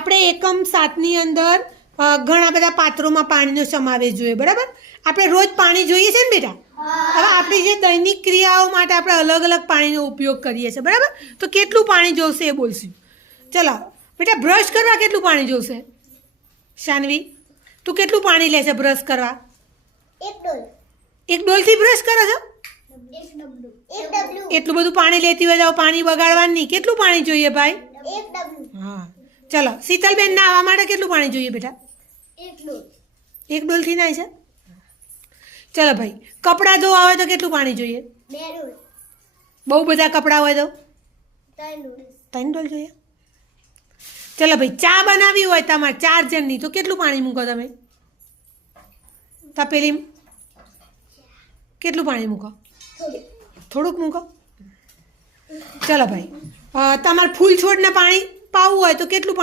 આપણે એકમ 7ની અંદર ઘણા બધા પાત્રોમાં પાણીનો સમાવેશ જોઈએ, બરાબર? આપણે રોજ પાણી જોઈએ છે ને બેટા? હવે આપણી જે દૈનિક ક્રિયાઓ માટે આપણે અલગ અલગ પાણીનો ઉપયોગ કરીએ છીએ, બરાબર? તો કેટલું પાણી જોશે એ બોલશું. ચલો બેટા, બ્રશ કરવા કેટલું પાણી જોશે? શાનવી, તું કેટલું પાણી લેશે બ્રશ કરવા? એક ડોલથી બ્રશ કરો છો? એટલું બધું પાણી લેતી હોય તો પાણી બગાડવાનું નહીં. કેટલું પાણી જોઈએ ભાઈ? હા. ચલો શીતલબેન, નાહવા માટે કેટલું પાણી જોઈએ બેટા? એક ડોલથી નાય છે. ચલો ભાઈ, કપડાં ધોવા હોય તો કેટલું પાણી જોઈએ? બહુ બધા કપડાં હોય તો 3 ડોલ જોઈએ. ચલો ભાઈ, ચા બનાવી હોય તમારે 4 જણની તો કેટલું પાણી મૂકો તમે? તપેલી કેટલું પાણી મૂકો? થોડુંક મૂકો. ચલો ભાઈ, તમારે ફૂલ છોડને પાણી પાવું હોય તો કેટલું પાણી